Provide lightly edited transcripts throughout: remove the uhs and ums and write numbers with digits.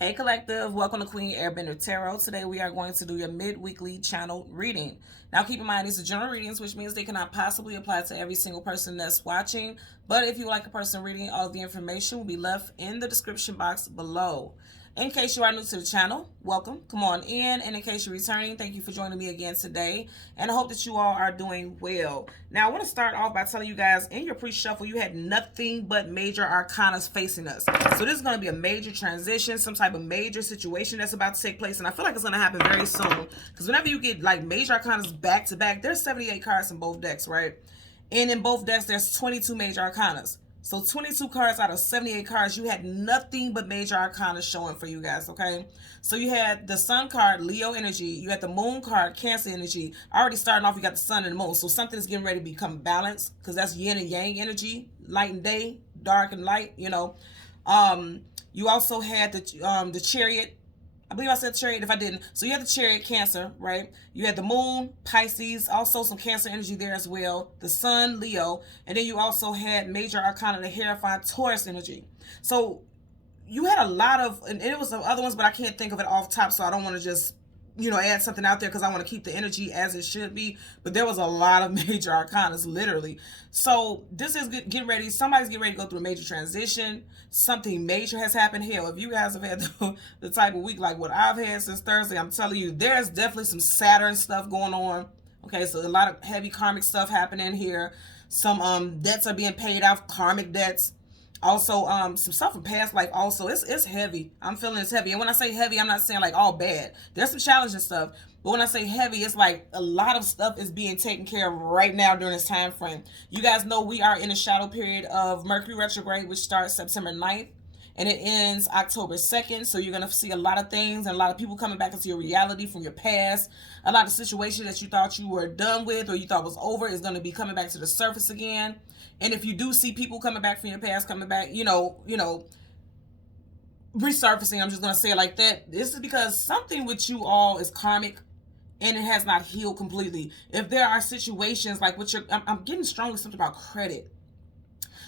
Hey Collective, welcome to Queen Airbender Tarot. Today we are going to do your mid-weekly channel reading. Now keep in mind these are general readings, which means they cannot possibly apply to every single person that's watching. But if you would like a person reading, all of the information will be left in the description box below. In case you are new to the channel, welcome, come on in. And in case you're returning, thank you for joining me again today. And I hope that you all are doing well. Now I want to start off by telling you guys, in your pre-shuffle, you had nothing but major arcanas facing us. So this is going to be a major transition, some type of major situation that's about to take place. And I feel like it's going to happen very soon. Because whenever you get like major arcanas back to back, there's 78 cards in both decks, right? And in both decks, there's 22 major arcanas. So 22 cards out of 78 cards, you had nothing but major arcana showing for you guys, okay? So you had the sun card, Leo energy. You had the moon card, Cancer energy. Already starting off, you got the sun and the moon. So something is getting ready to become balanced because that's yin and yang energy, light and day, dark and light, you know. You also had the chariot. I believe I said chariot if I didn't. So you had the chariot, Cancer, right? You had the moon, Pisces, also some Cancer energy there as well. The sun, Leo. And then you also had major arcana, the Hierophant, Taurus energy. So you had a lot of, and it was some other ones, but I can't think of it off top, so I don't want to just, add something out there because I want to keep the energy as it should be. But there was a lot of major arcanas, literally. So this is getting ready. Somebody's getting ready to go through a major transition. Something major has happened. Hell, if you guys have had the type of week like what I've had since Thursday, I'm telling you, there's definitely some Saturn stuff going on. Okay, so a lot of heavy karmic stuff happening here. Some debts are being paid off, karmic debts. Also, some stuff from past life. Also, it's heavy. I'm feeling it's heavy. And when I say heavy, I'm not saying like all bad. There's some challenging stuff. But when I say heavy, it's like a lot of stuff is being taken care of right now during this time frame. You guys know we are in a shadow period of Mercury retrograde, which starts September 9th. And it ends October 2nd. So you're going to see a lot of things and a lot of people coming back into your reality from your past. A lot of situations that you thought you were done with or you thought was over is going to be coming back to the surface again. And if you do see people coming back from your past, coming back, resurfacing, I'm just going to say it like that. This is because something with you all is karmic and it has not healed completely. If there are situations like what I'm getting strong with something about credit.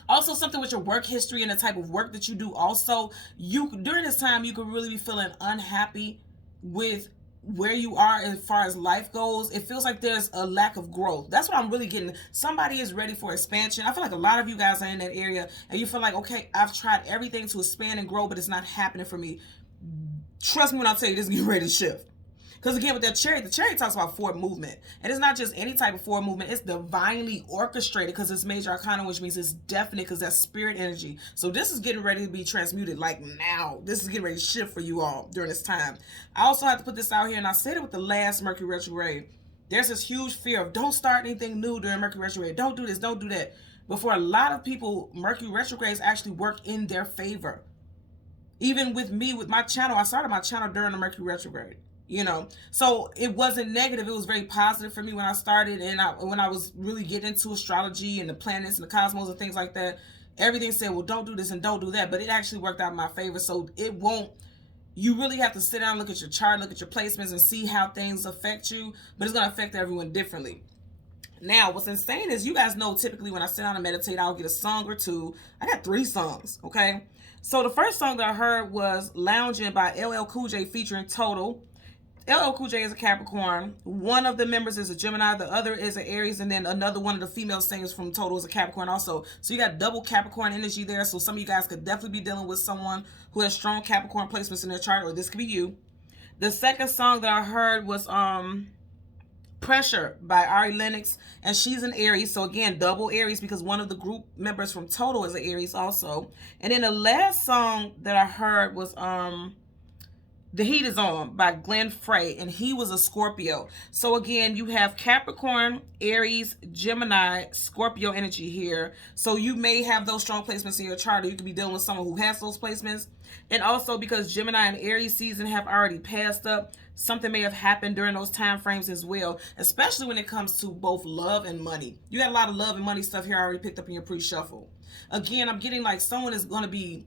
Also, something with your work history and the type of work that you do. Also, during this time, you could really be feeling unhappy with where you are as far as life goes. It feels like there's a lack of growth. That's what I'm really getting. Somebody is ready for expansion. I feel like a lot of you guys are in that area and you feel like, okay, I've tried everything to expand and grow, but it's not happening for me. Trust me when I tell you this is getting ready to shift. Because again, with that chariot, the chariot talks about forward movement. And it's not just any type of forward movement. It's divinely orchestrated because it's major arcana, which means it's definite because that's spirit energy. So this is getting ready to be transmuted like now. This is getting ready to shift for you all during this time. I also have to put this out here, and I said it with the last Mercury retrograde. There's this huge fear of don't start anything new during Mercury retrograde. Don't do this, don't do that. But for a lot of people, Mercury retrogrades actually work in their favor. Even with me, with my channel, I started my channel during the Mercury retrograde. So it wasn't negative. It was very positive for me when I started, and when I was really getting into astrology and the planets and the cosmos and things like that. Everything said, well, don't do this and don't do that, but it actually worked out in my favor. So you really have to sit down, look at your chart, look at your placements, and see how things affect you, but it's going to affect everyone differently. Now, what's insane is you guys know typically when I sit down and meditate, I'll get a song or two. I got 3 songs, okay? So the first song that I heard was Lounging by LL Cool J featuring Total. LL Cool J is a Capricorn. One of the members is a Gemini. The other is an Aries. And then another one of the female singers from Total is a Capricorn also. So you got double Capricorn energy there. So some of you guys could definitely be dealing with someone who has strong Capricorn placements in their chart, or this could be you. The second song that I heard was Pressure by Ari Lennox, and she's an Aries. So again, double Aries because one of the group members from Total is an Aries also. And then the last song that I heard was The Heat Is On by Glenn Frey, and he was a Scorpio. So again, you have Capricorn, Aries, Gemini, Scorpio energy here. So you may have those strong placements in your chart, or you could be dealing with someone who has those placements. And also because Gemini and Aries season have already passed up, something may have happened during those time frames as well, especially when it comes to both love and money. You got a lot of love and money stuff here already picked up in your pre-shuffle. Again, I'm getting like someone is going to be,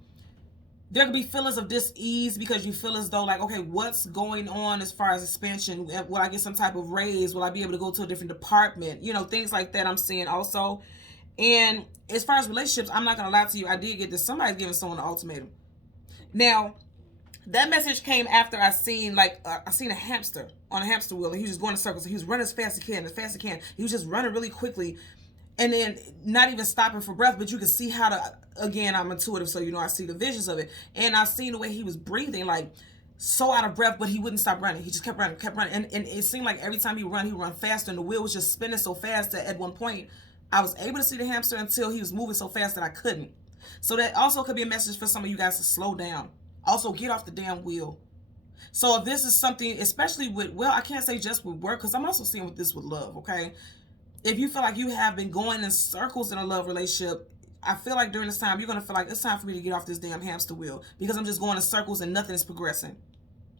there could be feelings of dis-ease because you feel as though like, okay, what's going on as far as expansion? Will I get some type of raise? Will I be able to go to a different department? Things like that I'm seeing also. And as far as relationships, I'm not going to lie to you. I did get this. Somebody's giving someone an ultimatum. Now, That message came after I seen I seen a hamster on a hamster wheel, and he was just going in circles. He was running as fast as he can, as fast as he can. He was just running really quickly, and then not even stopping for breath. But you could see how to. Again, I'm intuitive, so I see the visions of it, and I seen the way he was breathing, like so out of breath, but he wouldn't stop running. He just kept running, and it seemed like every time he run faster, and the wheel was just spinning so fast that at one point I was able to see the hamster until he was moving so fast that I couldn't. So that also could be a message for some of you guys to slow down. Also, get off the damn wheel. So if this is something, especially with, well, I can't say just with work, because I'm also seeing with this with love, okay? If you feel like you have been going in circles in a love relationship, I feel like during this time, you're going to feel like it's time for me to get off this damn hamster wheel, because I'm just going in circles and nothing is progressing.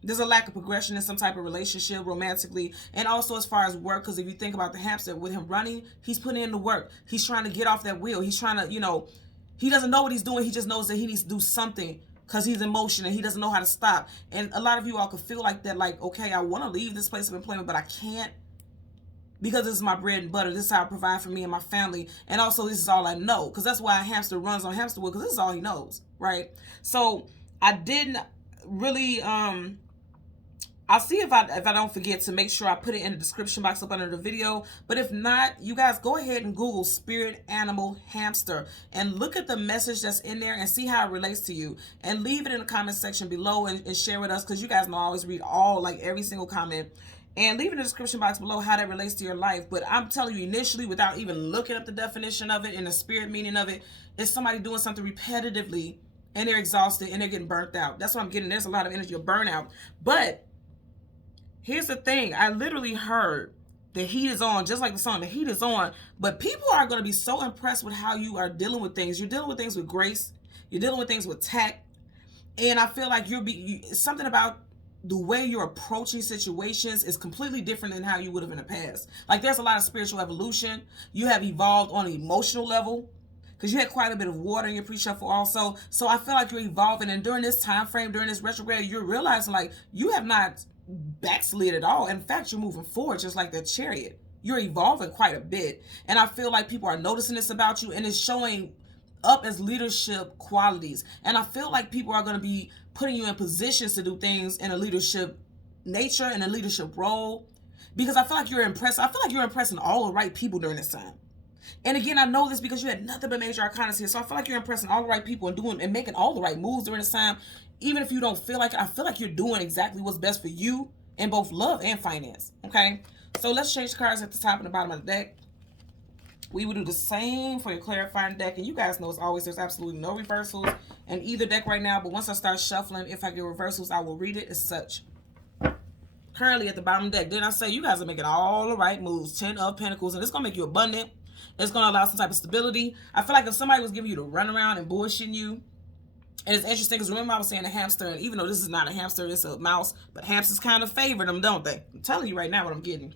There's a lack of progression in some type of relationship, romantically, and also as far as work, because if you think about the hamster, with him running, he's putting in the work. He's trying to get off that wheel. He's trying to, he doesn't know what he's doing. He just knows that he needs to do something because he's in motion and he doesn't know how to stop. And a lot of you all could feel like that, like, okay, I want to leave this place of employment, but I can't, because this is my bread and butter. This is how I provide for me and my family. And also, this is all I know, because that's why a hamster runs on hamster wheel, because this is all he knows, right? So I didn't really, I'll see if I don't forget to make sure I put it in the description box up under the video. But if not, you guys go ahead and Google spirit animal hamster and look at the message that's in there and see how it relates to you. And leave it in the comment section below and share with us, because you guys know I always read every single comment. And leave in the description box below how that relates to your life. But I'm telling you, initially, without even looking up the definition of it and the spirit meaning of it, it's somebody doing something repetitively and they're exhausted and they're getting burnt out. That's what I'm getting. There's a lot of energy of burnout. But here's the thing. I literally heard the heat is on, just like the song, the heat is on. But people are going to be so impressed with how you are dealing with things. You're dealing with things with grace. You're dealing with things with tact. And I feel like something about the way you're approaching situations is completely different than how you would have in the past. Like, there's a lot of spiritual evolution. You have evolved on an emotional level, because you had quite a bit of water in your pre-shuffle also. So I feel like you're evolving. And during this time frame, during this retrograde, you're realizing, like, you have not backslid at all. In fact, you're moving forward just like that chariot. You're evolving quite a bit. And I feel like people are noticing this about you, and it's showing up as leadership qualities. And I feel like people are going to be putting you in positions to do things in a leadership nature, in a leadership role, because I feel like you're impressed. I feel like you're impressing all the right people during this time. And again, I know this because you had nothing but major arcana here. So I feel like you're impressing all the right people and doing and making all the right moves during this time. Even if you don't feel like it, I feel like you're doing exactly what's best for you in both love and finance. Okay? So let's change the cards at the top and the bottom of the deck. We will do the same for your clarifying deck. And you guys know, as always, there's absolutely no reversals in either deck right now. But once I start shuffling, if I get reversals, I will read it as such. Currently at the bottom of the deck, didn't I say you guys are making all the right moves? 10 of Pentacles. And it's going to make you abundant. It's going to allow some type of stability. I feel like if somebody was giving you the runaround and bullshitting you, and it's interesting because remember I was saying a hamster, and even though this is not a hamster, it's a mouse, but hamsters kind of favor them, don't they? I'm telling you right now what I'm getting.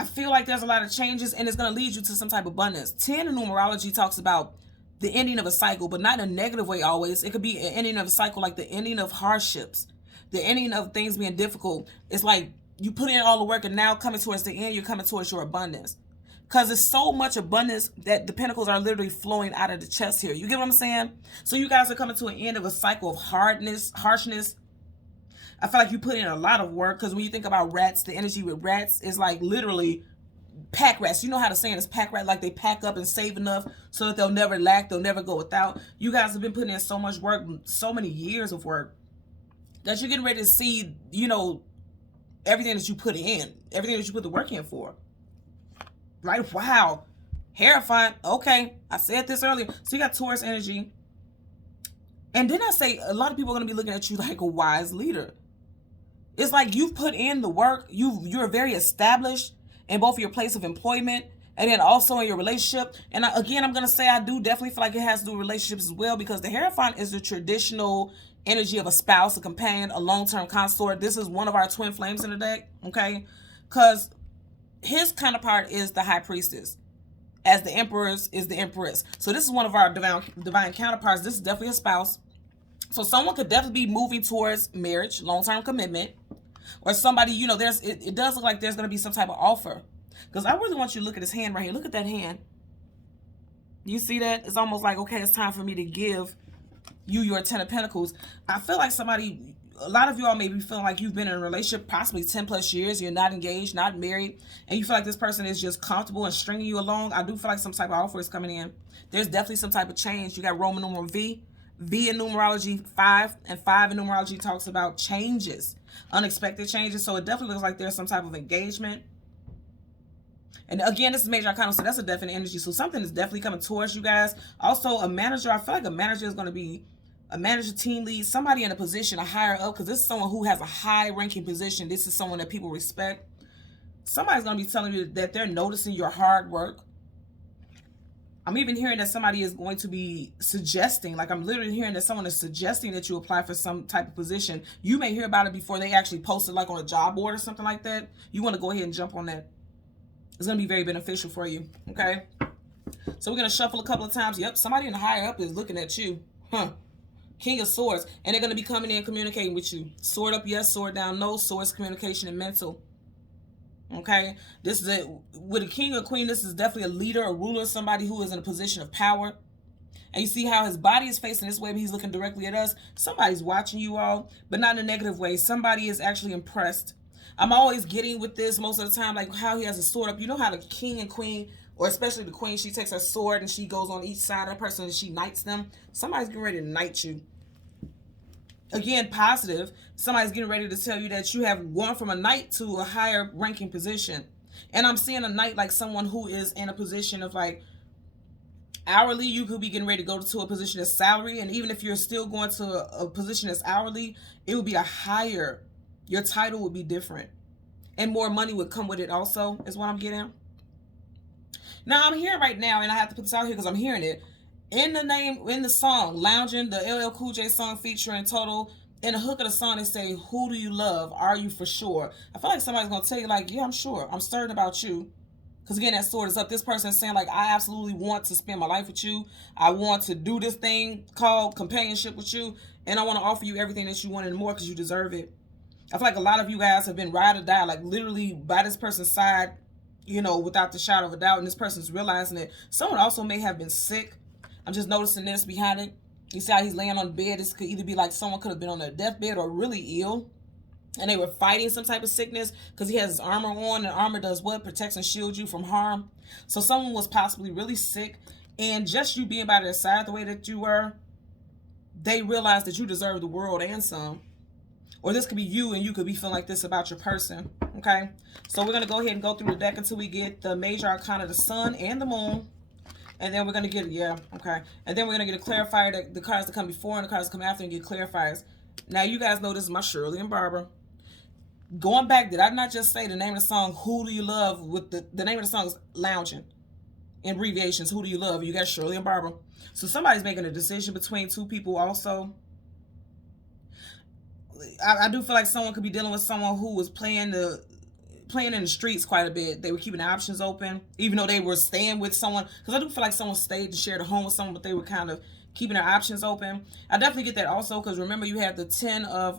I feel like there's a lot of changes, and it's going to lead you to some type of abundance. 10 in numerology talks about the ending of a cycle, but not in a negative way always. It could be an ending of a cycle, like the ending of hardships, the ending of things being difficult. It's like you put in all the work, and now coming towards the end, you're coming towards your abundance. Because there's so much abundance that the pentacles are literally flowing out of the chest here. You get what I'm saying? So you guys are coming to an end of a cycle of harshness. I feel like you put in a lot of work, because when you think about rats, the energy with rats is like literally pack rats. You know how the saying is pack rat, like they pack up and save enough so that they'll never lack, they'll never go without. You guys have been putting in so much work, so many years of work, that you're getting ready to see, everything that you put in, everything that you put the work in for. Right? Wow. Terrifying. Okay. I said this earlier. So you got Taurus energy. And then I say a lot of people are going to be looking at you like a wise leader. It's like you've put in the work. You're very established in both your place of employment and then also in your relationship. And again, I'm going to say I do definitely feel like it has to do with relationships as well, because the Hierophant is the traditional energy of a spouse, a companion, a long-term consort. This is one of our twin flames in the deck. Okay. Because his counterpart is the High Priestess, as the Empress is the Empress. So this is one of our divine counterparts. This is definitely a spouse. So someone could definitely be moving towards marriage, long-term commitment, or somebody, it does look like there's going to be some type of offer. Because I really want you to look at his hand right here. Look at that hand. You see that? It's almost like, okay, it's time for me to give your 10 of Pentacles. I feel like somebody, a lot of y'all may be feeling like you've been in a relationship possibly 10 plus years. You're not engaged, not married, and you feel like this person is just comfortable and stringing you along. I do feel like some type of offer is coming in. There's definitely some type of change. You got Roman numeral V. V in numerology 5, and 5 in numerology talks about changes, unexpected changes. So it definitely looks like there's some type of engagement. And again, this is major arcana, so that's a definite energy. So something is definitely coming towards you guys. Also, a manager. I feel like a manager is going to be a manager, team lead, somebody in a position, a higher up, because this is someone who has a high ranking position. This is someone that people respect. Somebody's going to be telling you that they're noticing your hard work. I'm even hearing that somebody is going to be suggesting, like I'm literally hearing that someone is suggesting that you apply for some type of position. You may hear about it before they actually post it, like on a job board or something like that. You want to go ahead and jump on that. It's going to be very beneficial for you, okay? So we're going to shuffle a couple of times. Yep, somebody in the higher up is looking at you. King of Swords. And they're going to be coming in and communicating with you. Sword up, yes. Sword down, no. Swords, communication, and mental. Okay? This is with a king or queen, this is definitely a leader, a ruler, somebody who is in a position of power. And you see how his body is facing this way, but he's looking directly at us. Somebody's watching you all, but not in a negative way. Somebody is actually impressed. I'm always getting with this most of the time, like how he has a sword up. You know how the king and queen, or especially the queen, she takes her sword and she goes on each side of that person and she knights them. Somebody's getting ready to knight you. Again, positive. Somebody's getting ready to tell you that you have gone from a knight to a higher ranking position. And I'm seeing a knight like someone who is in a position of like hourly. You could be getting ready to go to a position that's salary. And even if you're still going to a position that's hourly, it would be a higher. Your title would be different. And more money would come with it also, is what I'm getting. Now, I'm hearing right now, and I have to put this out here because I'm hearing it. In the song, Lounging, the LL Cool J song featuring Total, in the hook of the song, they say, who do you love? Are you for sure? I feel like somebody's going to tell you, like, yeah, I'm sure. I'm certain about you. Because, again, that sword is up. This person is saying, like, I absolutely want to spend my life with you. I want to do this thing called companionship with you. And I want to offer you everything that you want and more because you deserve it. I feel like a lot of you guys have been ride or die, like literally by this person's side, you know, without the shadow of a doubt. And this person's realizing it. Someone also may have been sick. I'm just noticing this behind it. You see how he's laying on the bed. This could either be like someone could have been on their deathbed or really ill. And they were fighting some type of sickness because he has his armor on. And armor does what? Protects and shields you from harm. So someone was possibly really sick. And just you being by their side the way that you were, they realized that you deserve the world and some. Or this could be you and you could be feeling like this about your person. Okay? So we're going to go ahead and go through the deck until we get the major arcana, the sun and the moon. And then we're going to get, okay. And then we're going to get a clarifier, the cards that come before and the cards that come after, and get clarifiers. Now, you guys know this is my Shirley and Barbara. Going back, did I not just say the name of the song, Who Do You Love? With the name of the song is Lounging. In abbreviations, Who Do You Love? You got Shirley and Barbara. So somebody's making a decision between two people also. I do feel like someone could be dealing with someone who was playing in the streets quite a bit. They were keeping the options open, even though they were staying with someone. Because I do feel like someone stayed to share the home with someone, but they were kind of keeping their options open. I definitely get that also, because remember you had the 10 of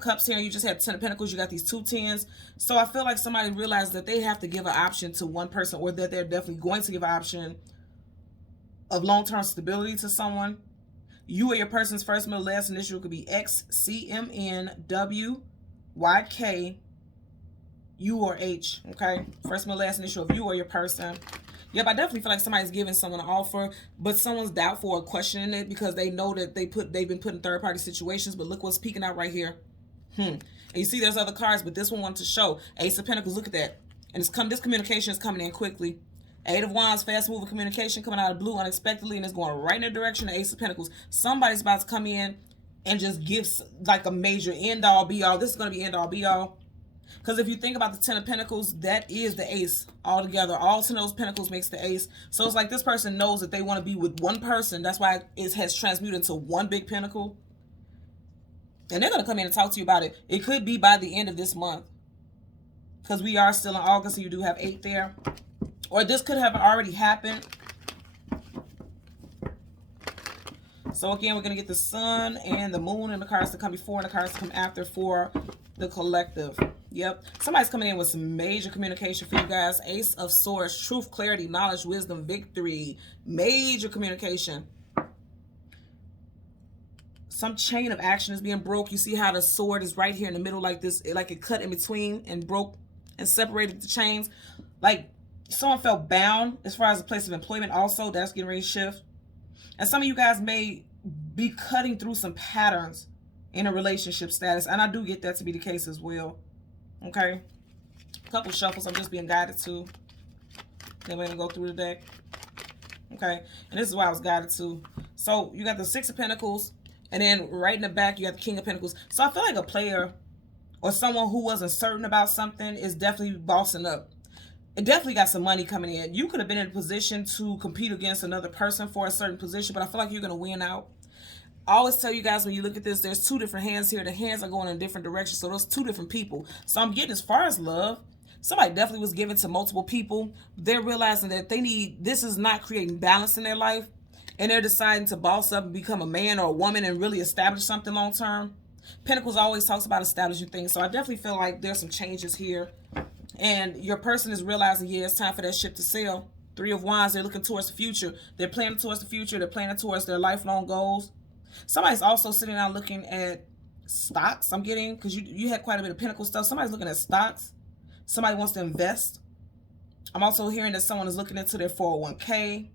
Cups here, and you just had 10 of Pentacles. You got these 2 10s. So I feel like somebody realized that they have to give an option to one person, or that they're definitely going to give an option of long-term stability to someone. You or your person's first, middle, last initial could be X, C, M, N, W, Y, K, U, or H. Okay? First, middle, last initial of you or your person. Yep, I definitely feel like somebody's giving someone an offer, but someone's doubtful or questioning it because they know that they've been put in third-party situations, but look what's peeking out right here. And you see there's other cards, but this one wanted to show. Ace of Pentacles, look at that. And this communication is coming in quickly. 8 of Wands, fast-moving communication coming out of the blue unexpectedly, and it's going right in the direction of Ace of Pentacles. Somebody's about to come in and just give like a major end-all, be-all. This is going to be end-all, be-all. Because if you think about the 10 of Pentacles, that is the ace altogether. All 10 of those Pentacles makes the ace. So it's like this person knows that they want to be with one person. That's why it has transmuted into one big pentacle. And they're going to come in and talk to you about it. It could be by the end of this month. Because we are still in August, so you do have 8 there. Or this could have already happened. So again, we're going to get the sun and the moon and the cards that come before and the cards that come after for the collective. Yep. Somebody's coming in with some major communication for you guys. Ace of Swords, truth, clarity, knowledge, wisdom, victory. Major communication. some chain of action is being broke. You see how the sword is right here in the middle like this, like it cut in between and broke and separated the chains. Like someone felt bound as far as a place of employment also. That's getting ready to shift. And some of you guys may be cutting through some patterns in a relationship status. And I do get that to be the case as well. Okay. A couple shuffles I'm just being guided to. Then we're going to go through the deck. Okay. And this is why I was guided to. So you got the Six of Pentacles. And then right in the back, you got the King of Pentacles. So I feel like a player or someone who wasn't certain about something is definitely bossing up. It definitely got some money coming in. You could have been in a position to compete against another person for a certain position, but I feel like you're going to win out. I always tell you guys when you look at this, there's two different hands here. The hands are going in different directions, so those two different people. So I'm getting as far as love, somebody definitely was given to multiple people. They're realizing that this is not creating balance in their life, and they're deciding to boss up and become a man or a woman and really establish something long term. Pentacles always talks about establishing things, so I definitely feel like there's some changes here. And your person is realizing, yeah, it's time for that ship to sail. Three of Wands, they're looking towards the future. They're planning towards the future. They're planning towards their lifelong goals. Somebody's also sitting down looking at stocks, I'm getting, because you had quite a bit of Pentacle stuff. Somebody's looking at stocks. Somebody wants to invest. I'm also hearing that someone is looking into their 401k.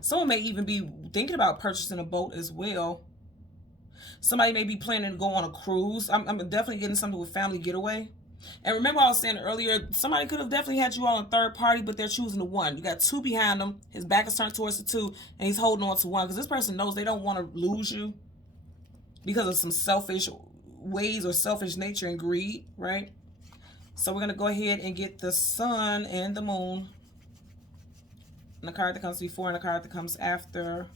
Someone may even be thinking about purchasing a boat as well. Somebody may be planning to go on a cruise. I'm definitely getting something with family getaway. And remember I was saying earlier, somebody could have definitely had you all in third party, but they're choosing the one. You got two behind them. His back is turned towards the two, and he's holding on to one because this person knows they don't want to lose you because of some selfish ways or selfish nature and greed, right? So we're going to go ahead and get the sun and the moon. And the card that comes before and the card that comes after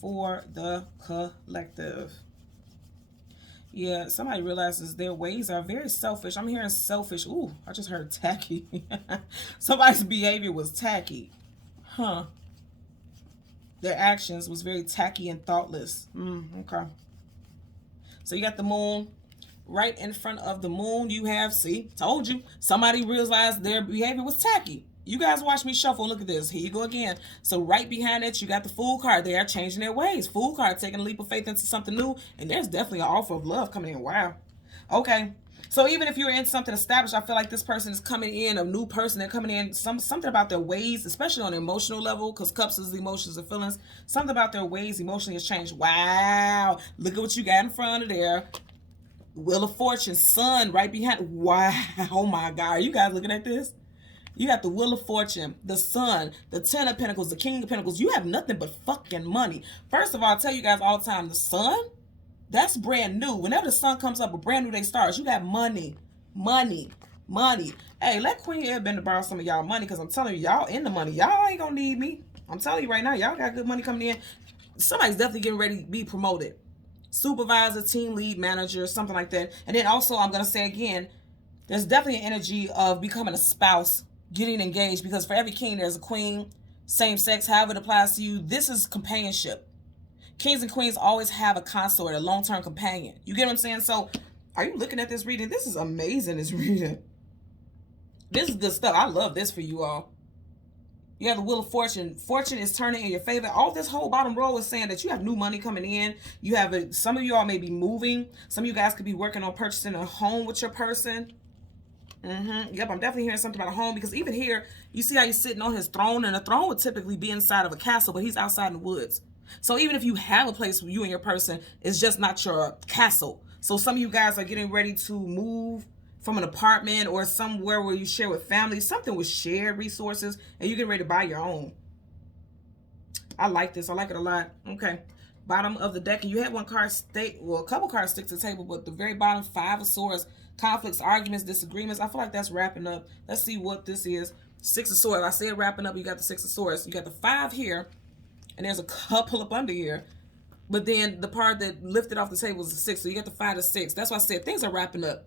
for the collective. Yeah, somebody realizes their ways are very selfish. I'm hearing selfish. Ooh, I just heard tacky. Somebody's behavior was tacky. Huh. Their actions was very tacky and thoughtless. Okay. So you got the moon. Right in front of the moon, you have, see, told you. Somebody realized their behavior was tacky. You guys watch me shuffle. Look at this. Here you go again. So right behind it, you got the Fool card. They are changing their ways. Fool card, taking a leap of faith into something new. And there's definitely an offer of love coming in. Wow. Okay. So even if you're in something established, I feel like this person is coming in, a new person. They're coming in, something about their ways, especially on an emotional level, because cups is emotions and feelings. Something about their ways emotionally has changed. Wow. Look at what you got in front of there. Wheel of Fortune, sun right behind. Wow. Oh my God. Are you guys looking at this? You got the Wheel of Fortune, the Sun, the Ten of Pentacles, the King of Pentacles. You have nothing but fucking money. First of all, I tell you guys all the time, the Sun, that's brand new. Whenever the sun comes up, a brand new day starts. You got money, money, money. Hey, let Queen Airbender borrow some of y'all money because I'm telling you, y'all in the money. Y'all ain't going to need me. I'm telling you right now, y'all got good money coming in. Somebody's definitely getting ready to be promoted. Supervisor, team lead, manager, something like that. And then also, I'm going to say again, there's definitely an energy of becoming a spouse, getting engaged, because for every king there's a queen, same sex, however it applies to you. This is companionship. Kings and queens always have a consort, a long-term companion. You get what I'm saying? So are you looking at this reading? This is amazing, this reading. This is good stuff. I love this for you all. You have the Wheel of Fortune. Fortune is turning in your favor. All this whole bottom row is saying that you have new money coming in. You have some of you all may be moving. Some of you guys could be working on purchasing a home with your person. Yep, I'm definitely hearing something about a home, because even here, you see how he's sitting on his throne, and a throne would typically be inside of a castle, but he's outside in the woods. So even if you have a place for you and your person, it's just not your castle. So some of you guys are getting ready to move from an apartment or somewhere where you share with family, something with shared resources, and you get ready to buy your own. I like this. I like it a lot. Okay. Bottom of the deck, and you had one card stick, well, a couple cards stick to the table, but the very bottom, Five of Swords, conflicts, arguments, disagreements. I feel like that's wrapping up. Let's see what this is. Six of Swords. I said wrapping up. You got the Six of Swords. You got the Five here, and there's a couple up under here. But then the part that lifted off the table is the Six. So you got the 5 to 6. That's why I said things are wrapping up.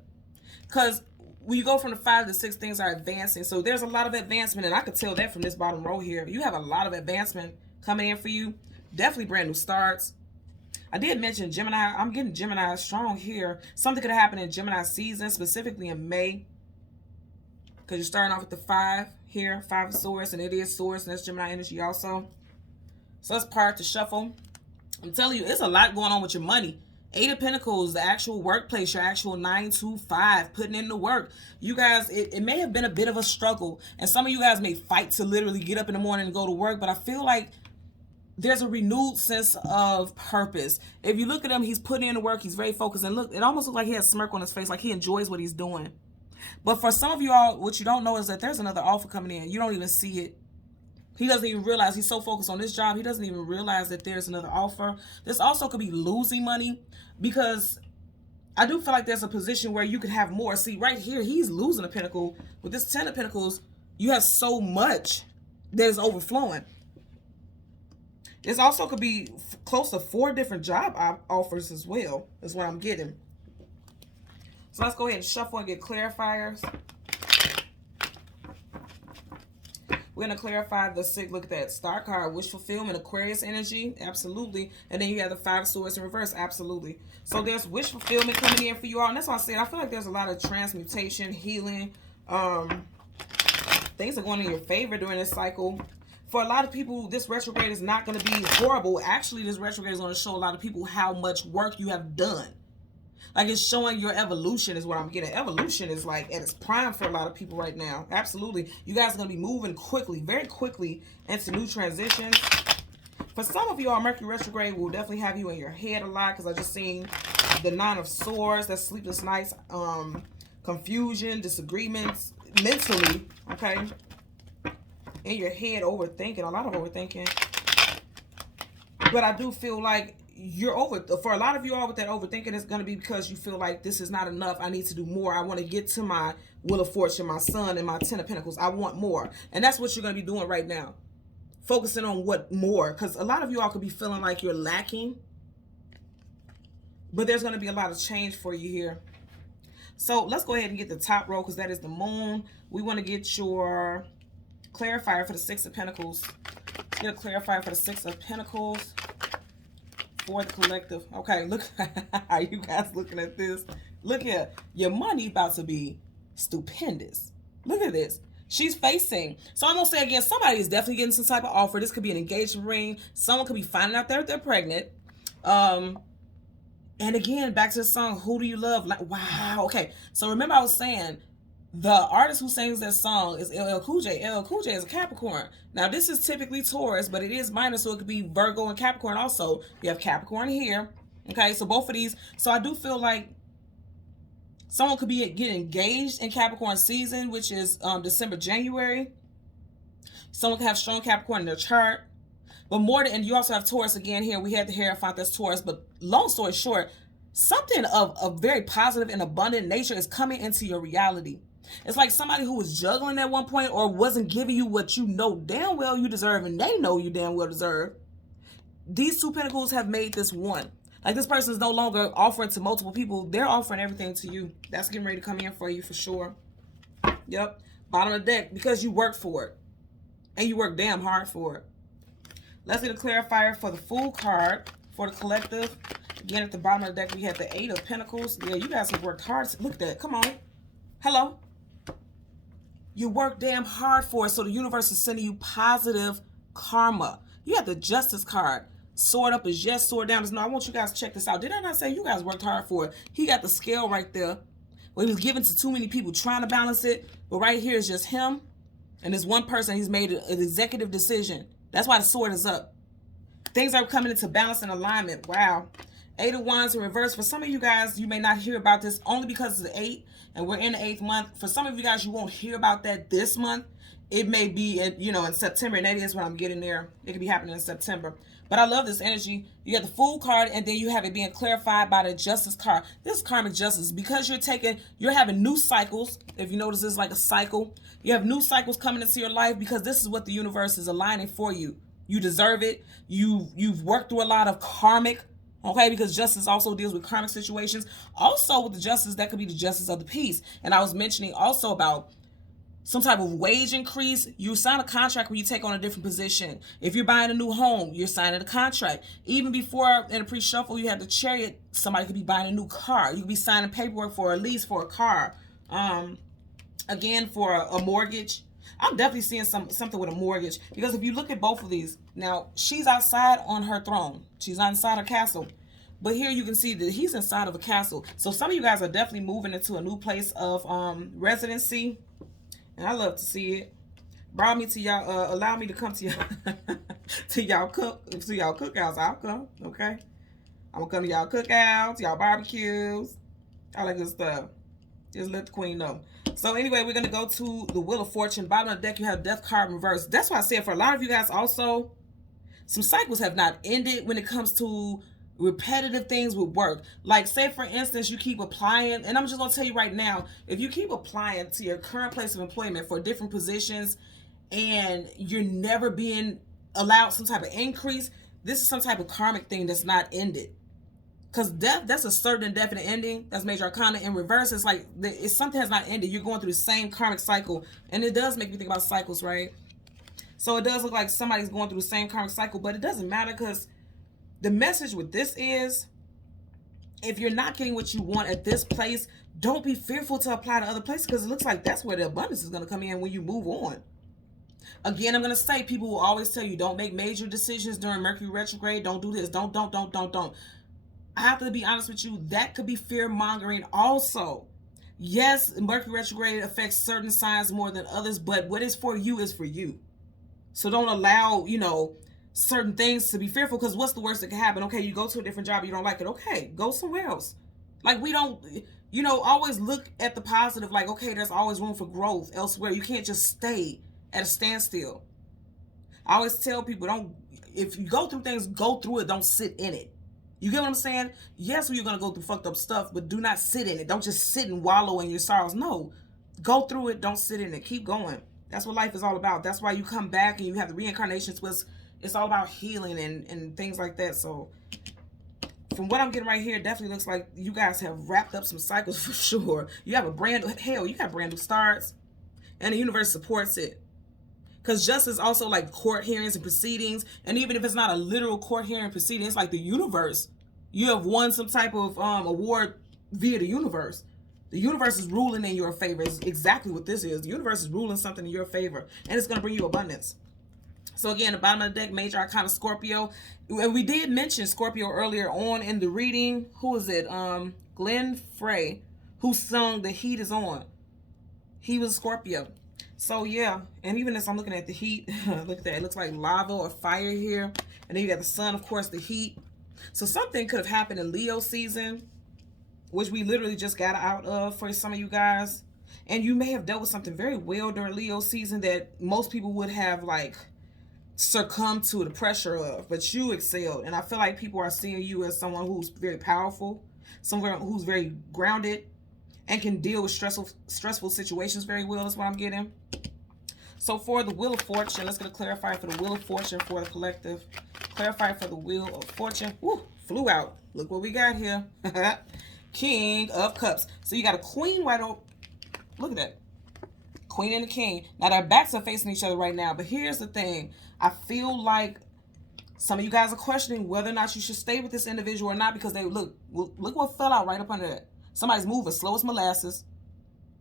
Because when you go from the 5 to 6, things are advancing. So there's a lot of advancement, and I could tell that from this bottom row here. You have a lot of advancement coming in for you. Definitely brand new starts. I did mention Gemini. I'm getting Gemini strong here. Something could happen in Gemini season, specifically in May. Because you're starting off with the 5 here. 5 of Swords, and it is Swords, and that's Gemini energy also. So let's part the shuffle. I'm telling you, it's a lot going on with your money. Eight of Pentacles, the actual workplace, your actual 9 to 5, putting in the work. You guys, it may have been a bit of a struggle. And some of you guys may fight to literally get up in the morning and go to work. But I feel like there's a renewed sense of purpose. If you look at him, he's putting in the work. He's very focused. And look, it almost looks like he has a smirk on his face, like he enjoys what he's doing. But for some of you all, what you don't know is that there's another offer coming in. You don't even see it. He doesn't even realize, he's so focused on this job, he doesn't even realize that there's another offer. This also could be losing money, because I do feel like there's a position where you could have more. See, right here, he's losing a pentacle. With this 10 of Pentacles, you have so much that is overflowing. This also could be close to 4 different job offers as well, is what I'm getting. So let's go ahead and shuffle and get clarifiers. We're going to clarify the 6. Look at that. Star card, wish fulfillment, Aquarius energy. Absolutely. And then you have the 5 swords in reverse. Absolutely. So there's wish fulfillment coming in for you all. And that's why I said I feel like there's a lot of transmutation, healing. Things are going in your favor during this cycle. For a lot of people, this retrograde is not going to be horrible. Actually, this retrograde is going to show a lot of people how much work you have done. Like, it's showing your evolution is what I'm getting. Evolution is like at its prime for a lot of people right now. Absolutely. You guys are going to be moving quickly, very quickly into new transitions. For some of you all, Mercury retrograde will definitely have you in your head a lot, because I just seen the 9 of Swords. That's sleepless nights, confusion, disagreements, mentally, okay? In your head, overthinking, a lot of overthinking. But I do feel like for a lot of you all with that overthinking, it's going to be because you feel like this is not enough. I need to do more. I want to get to my Wheel of Fortune, my Sun, and my 10 of Pentacles. I want more. And that's what you're going to be doing right now. Focusing on what more. Because a lot of you all could be feeling like you're lacking. But there's going to be a lot of change for you here. So let's go ahead and get the top row, because that is the Moon. We want to get your clarifier for the 6 of Pentacles. Let's get a clarifier for the 6 of Pentacles. For the collective. Okay, look. Are you guys looking at this? Look here. Your money about to be stupendous. Look at this. She's facing. So I'm going to say again, somebody is definitely getting some type of offer. This could be an engagement ring. Someone could be finding out they're pregnant. And again, back to the song, Who Do You Love? Like, wow. Okay. So remember I was saying, the artist who sings that song is LL Cool J. LL Cool J is a Capricorn. Now, this is typically Taurus, but it is minor, so it could be Virgo and Capricorn also. You have Capricorn here. Okay, so both of these. So I do feel like someone could be getting engaged in Capricorn season, which is December, January. Someone could have strong Capricorn in their chart. But more than, and you also have Taurus again here. We had the Hierophant, that's Taurus. But long story short, something of a very positive and abundant nature is coming into your reality. It's like somebody who was juggling at one point or wasn't giving you what you know damn well you deserve, and they know you damn well deserve. These 2 pentacles have made this one. Like, this person is no longer offering to multiple people. They're offering everything to you. That's getting ready to come in for you for sure. Yep. Bottom of the deck, because you worked for it. And you worked damn hard for it. Let's get a clarifier for the Fool card for the collective. Again, at the bottom of the deck, we have the 8 of Pentacles. Yeah, you guys have worked hard. Look at that. Come on. Hello. You work damn hard for it, so the universe is sending you positive karma. You have the Justice card. Sword up is yes, sword down is no. I want you guys to check this out. Did I not say you guys worked hard for it? He got the scale right there. Well, he was given to too many people trying to balance it, but right here is just him and this one person. He's made an executive decision. That's why the sword is up. Things are coming into balance and alignment. Wow. 8 of Wands in reverse. For some of you guys, you may not hear about this only because it's the 8 and we're in the 8th month. For some of you guys, you won't hear about that this month. It may be, in September, and that is what I'm getting there. It could be happening in September. But I love this energy. You have the Fool card, and then you have it being clarified by the Justice card. This is karmic justice, because you're having new cycles. If you notice, this is like a cycle. You have new cycles coming into your life because this is what the universe is aligning for you. You deserve it. You've worked through a lot of karmic. Okay, because justice also deals with karmic situations. Also with the justice, that could be the justice of the peace. And I was mentioning also about some type of wage increase. You sign a contract where you take on a different position. If you're buying a new home, you're signing a contract. Even before in a pre-shuffle, you had the Chariot. Somebody could be buying a new car. You could be signing paperwork for a lease for a car. Again, for a mortgage. I'm definitely seeing something with a mortgage, because if you look at both of these, now she's outside on her throne. She's not inside her castle. But here you can see that he's inside of a castle. So some of you guys are definitely moving into a new place of residency. And I love to see it. Brought me to y'all, allow me to come to y'all to y'all cookouts. I'll come, okay? I'm gonna come to y'all cookouts, y'all barbecues, all that good stuff. Just let the queen know. So anyway, we're gonna go to the Wheel of Fortune. Bottom of the deck, you have Death card reversed. That's why I said for a lot of you guys also, some cycles have not ended when it comes to repetitive things with work. Like, say for instance, you keep applying, and I'm just gonna tell you right now, if you keep applying to your current place of employment for different positions and you're never being allowed some type of increase, this is some type of karmic thing that's not ended. Because death, that's a certain and definite ending. That's major arcana. In reverse, it's like it's something has not ended. You're going through the same karmic cycle. And it does make me think about cycles, right? So it does look like somebody's going through the same karmic cycle, but it doesn't matter, because the message with this is, if you're not getting what you want at this place, don't be fearful to apply to other places, because it looks like that's where the abundance is going to come in when you move on. Again, I'm going to say, people will always tell you, don't make major decisions during Mercury retrograde. Don't do this. Don't. I have to be honest with you, that could be fear-mongering also. Yes, Mercury retrograde affects certain signs more than others, but what is for you is for you. So don't allow, you know, certain things to be fearful, because what's the worst that can happen? Okay, you go to a different job, you don't like it. Okay, go somewhere else. Like, we don't, you know, always look at the positive, like, okay, there's always room for growth elsewhere. You can't just stay at a standstill. I always tell people, don't, if you go through things, go through it, don't sit in it. You get what I'm saying? Yes, you're going to go through fucked up stuff, but do not sit in it. Don't just sit and wallow in your sorrows. No, go through it. Don't sit in it. Keep going. That's what life is all about. That's why you come back and you have the reincarnation twist. It's all about healing and things like that. So from what I'm getting right here, it definitely looks like you guys have wrapped up some cycles for sure. You have a brand new, hell, you got brand new starts, and the universe supports it. Because justice also like court hearings and proceedings. And even if it's not a literal court hearing proceeding, it's like the universe. You have won some type of award via the universe. The universe is ruling in your favor. Is exactly what this is. The universe is ruling something in your favor. And it's going to bring you abundance. So again, the bottom of the deck, major arcana Scorpio. And we did mention Scorpio earlier on in the reading. Who is it? Glenn Frey, who sung The Heat Is On. He was Scorpio. So yeah, and even as I'm looking at the heat, look at that. It looks like lava or fire here. And then you got the sun, of course, the heat. So something could have happened in Leo season, which we literally just got out of for some of you guys. And you may have dealt with something very well during Leo season that most people would have like succumbed to the pressure of, but you excelled. And I feel like people are seeing you as someone who's very powerful, someone who's very grounded, and can deal with stressful situations very well, is what I'm getting. So for the Wheel of Fortune, let's get a clarifier for the Wheel of Fortune for the collective. Clarify for the Wheel of Fortune. Woo, flew out. Look what we got here. King of Cups. So you got a queen right over. Look at that. Queen and the king. Now their backs are facing each other right now. But here's the thing. I feel like some of you guys are questioning whether or not you should stay with this individual or not, because they look what fell out right up under that. Somebody's moving slow as molasses.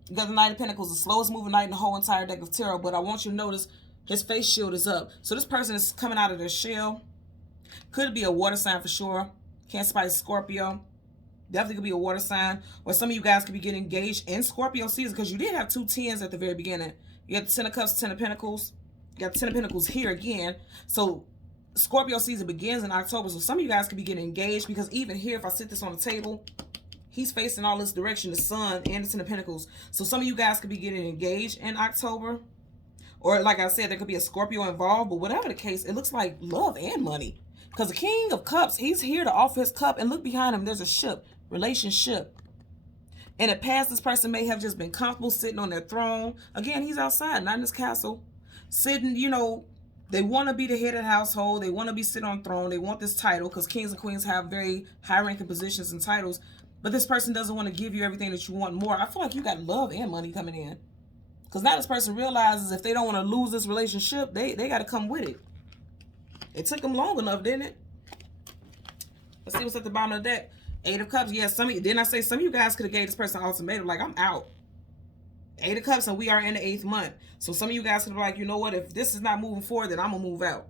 You got the Knight of Pentacles, the slowest moving knight in the whole entire deck of tarot. But I want you to notice his face shield is up. So this person is coming out of their shell. Could be a water sign for sure. Cancer, Pisces, Scorpio. Definitely could be a water sign. Or some of you guys could be getting engaged in Scorpio season, because you did have 2 tens at the very beginning. You got the Ten of Cups, Ten of Pentacles. You got the Ten of Pentacles here again. So Scorpio season begins in October. So some of you guys could be getting engaged, because even here, if I sit this on the table, he's facing all this direction, the sun and the Ten of Pentacles. So some of you guys could be getting engaged in October. Or like I said, there could be a Scorpio involved. But whatever the case, it looks like love and money. Because the King of Cups, he's here to offer his cup. And look behind him, there's a ship, relationship. In the past, this person may have just been comfortable sitting on their throne. Again, he's outside, not in his castle. Sitting, you know, they want to be the head of the household. They want to be sitting on throne. They want this title, because kings and queens have very high-ranking positions and titles. But this person doesn't want to give you everything that you want more. I feel like you got love and money coming in. Because now this person realizes if they don't want to lose this relationship, they got to come with it. It took them long enough, didn't it? Let's see what's at the bottom of the deck. 8 of Cups. Yeah, didn't I say some of you guys could have gave this person an ultimatum? Like, I'm out. Eight of Cups, and we are in the 8th month. So some of you guys could be like, you know what? If this is not moving forward, then I'm going to move out.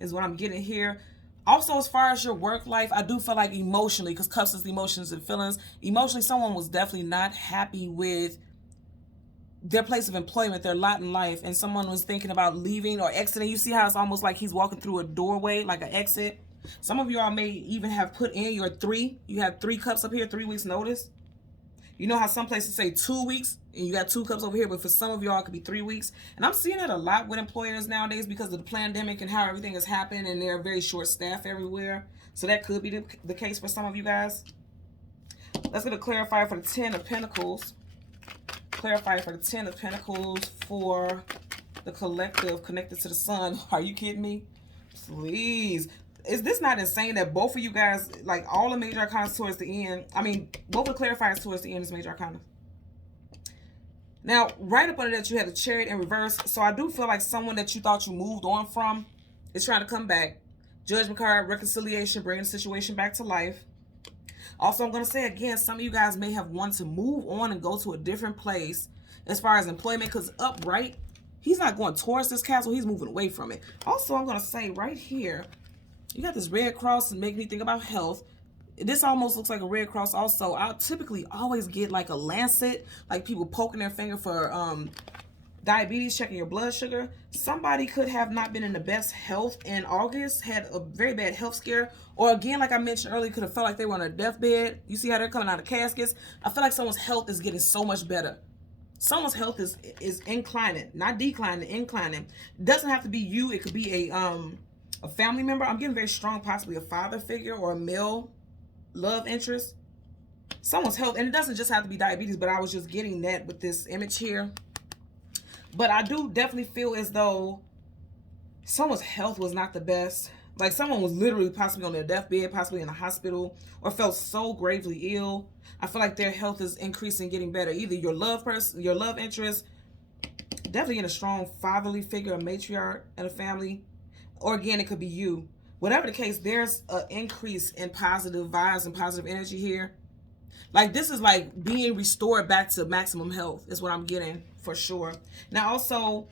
Is what I'm getting here. Also, as far as your work life, I do feel like emotionally, because Cups is the emotions and feelings, emotionally, someone was definitely not happy with their place of employment, their lot in life, and someone was thinking about leaving or exiting. You see how it's almost like he's walking through a doorway, like an exit. Some of you all may even have put in your 3. You have 3 cups up here, 3 weeks notice. You know how some places say 2 weeks, and you got 2 cups over here, but for some of y'all, it could be 3 weeks. And I'm seeing it a lot with employers nowadays because of the pandemic and how everything has happened, and they're very short staffed everywhere. So that could be the case for some of you guys. Let's get a clarifier for the 10 of Pentacles. Clarify for the 10 of Pentacles for the collective connected to the sun. Are you kidding me? Please. Is this not insane that both of you guys, like all the major arcana towards the end, I mean, both the clarifiers towards the end is major arcana. Now, right up under that, you have the Chariot in reverse. So I do feel like someone that you thought you moved on from is trying to come back. Judgment card, reconciliation, bringing the situation back to life. Also, I'm going to say again, some of you guys may have wanted to move on and go to a different place as far as employment, because upright, he's not going towards this castle, he's moving away from it. Also, I'm going to say right here, you got this red cross and make me think about health. This almost looks like a red cross also. I'll typically always get like a lancet, like people poking their finger for diabetes, checking your blood sugar. Somebody could have not been in the best health in August, had a very bad health scare, or again, like I mentioned earlier, could have felt like they were on a deathbed. You see how they're coming out of caskets? I feel like someone's health is getting so much better. Someone's health is inclining, not declining, inclining. It doesn't have to be you. It could be a family member. I'm getting very strong, possibly a father figure or a male love interest. Someone's health, and it doesn't just have to be diabetes, but I was just getting that with this image here. But I do definitely feel as though someone's health was not the best. Like someone was literally possibly on their deathbed, possibly in a hospital, or felt so gravely ill. I feel like their health is increasing, getting better. Either your love person, your love interest, definitely in a strong fatherly figure, a matriarch in a family, or again, it could be you. Whatever the case, there's an increase in positive vibes and positive energy here. Like this is like being restored back to maximum health is what I'm getting for sure. Now also,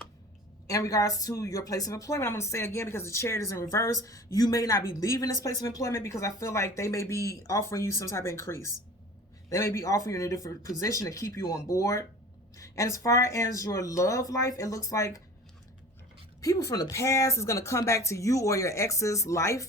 in regards to your place of employment, I'm going to say again, because the Chariot is in reverse, you may not be leaving this place of employment because I feel like they may be offering you some type of increase. They may be offering you in a different position to keep you on board. And as far as your love life, it looks like people from the past is going to come back to you or your ex's life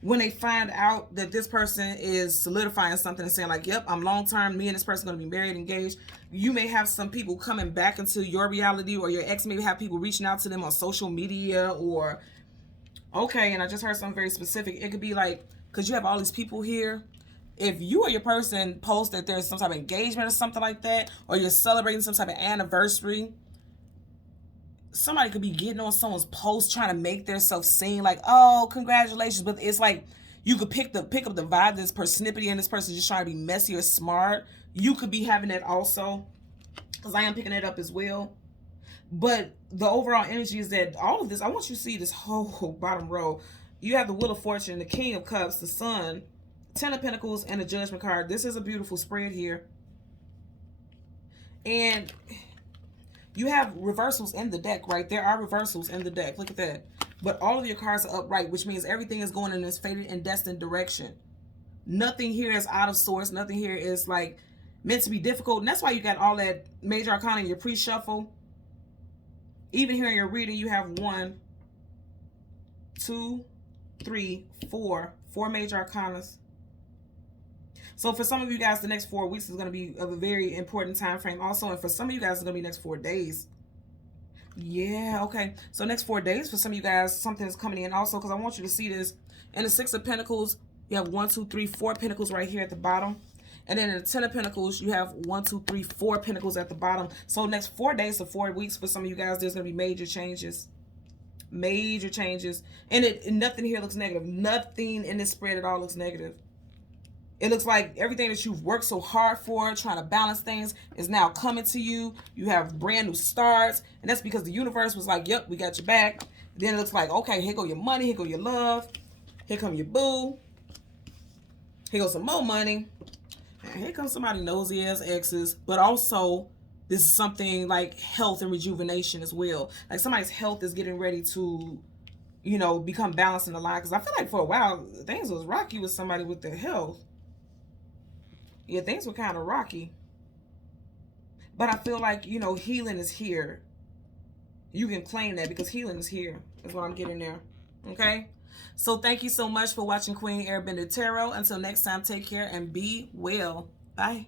when they find out that this person is solidifying something and saying like, yep, I'm long term, me and this person are going to be married, engaged. You may have some people coming back into your reality, or your ex may have people reaching out to them on social media, or okay, and I just heard something very specific. It could be like, because you have all these people here, if you or your person post that there's some type of engagement or something like that, or you're celebrating some type of anniversary, somebody could be getting on someone's post trying to make themselves seem like, oh, congratulations. But it's like you could pick up the vibe, this personality, and this person just trying to be messy or smart. You could be having that also, because I am picking it up as well. But the overall energy is that all of this, I want you to see this whole bottom row. You have the Wheel of Fortune, the King of Cups, the Sun, 10 of Pentacles, and the Judgment card. This is a beautiful spread here. And you have reversals in the deck, right? There are reversals in the deck. Look at that. But all of your cards are upright, which means everything is going in this fated and destined direction. Nothing here is out of sorts. Nothing here is like meant to be difficult. And that's why you got all that major arcana in your pre-shuffle. Even here in your reading, you have 1, 2, 3, 4 major arcanas. So for some of you guys, the next 4 weeks is going to be of a very important time frame also. And for some of you guys, it's going to be next 4 days. Yeah, okay. So next 4 days for some of you guys, something is coming in also, because I want you to see this. In the 6 of Pentacles, you have 1, 2, 3, 4 Pentacles right here at the bottom. And then in the 10 of Pentacles, you have 1, 2, 3, 4 Pentacles at the bottom. So next 4 days to 4 weeks for some of you guys, there's going to be major changes. Major changes. And nothing here looks negative. Nothing in this spread at all looks negative. It looks like everything that you've worked so hard for, trying to balance things, is now coming to you. You have brand new starts. And that's because the universe was like, yep, we got your back. Then it looks like, okay, here go your money. Here go your love. Here come your boo. Here goes some more money. Here comes somebody nosy ass exes, but also this is something like health and rejuvenation as well. Like somebody's health is getting ready to, you know, become balanced in the line. Because I feel like for a while things was rocky with somebody with their health. Yeah, things were kind of rocky. But I feel like, you know, healing is here. You can claim that because healing is here. That's what I'm getting there. Okay? So thank you so much for watching Queen Airbender Tarot. Until next time, take care and be well. Bye.